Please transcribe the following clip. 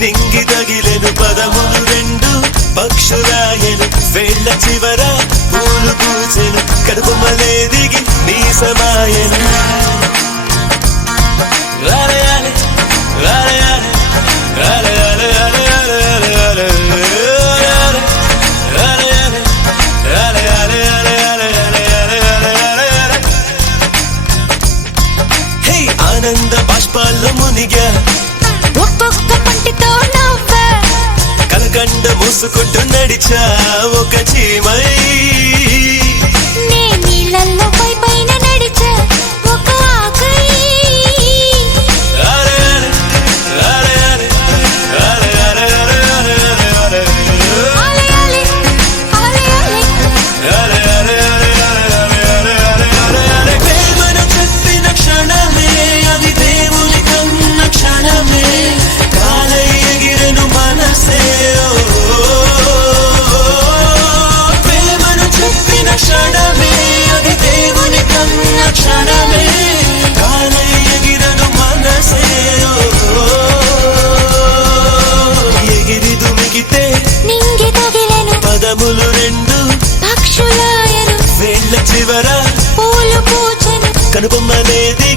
నింగి తగిలెను పదములు రెండు పక్షురాయను వేళ్ళ చివర పూలు పూచెను కడుపుమలే దిగి నీ సమాయను రాలయాలి రాలయాలి రాలయాలి రాలయాలి రాలయాలి రాలయాలి రాలయాలి రాలయాలి హే ఆనంద బాష్పాల్లో మునిగా ఒక్కొక్క పంటితో నవ్వా కలకండ మూసుకుంటూ నడిచా ఒక చీమై నే నీళ్ళల్లో పైన నడిచా ఒక ఆకై రాలయాలి రాలయాలి రాలయాలి రాలయాలి ఆలయాలి ఆలయాలి రాలయాలి రాలయాలి ప్రేమను చెప్పిన క్షణమే అది దేవుని కన్న క్షణమే కాలై ఎగిరెను మనసే ప్రేమను చెప్పిన క్షణమే అది దేవుని కన్న క్షణమే కాలై ఎగిరెను మనసే ఎగిరి దుమిగితే నింగి తగిలెను పదములు రెండు పక్షులాయను వేళ్ళ చివర పూలు పూచెను కనుబొమ్మనేది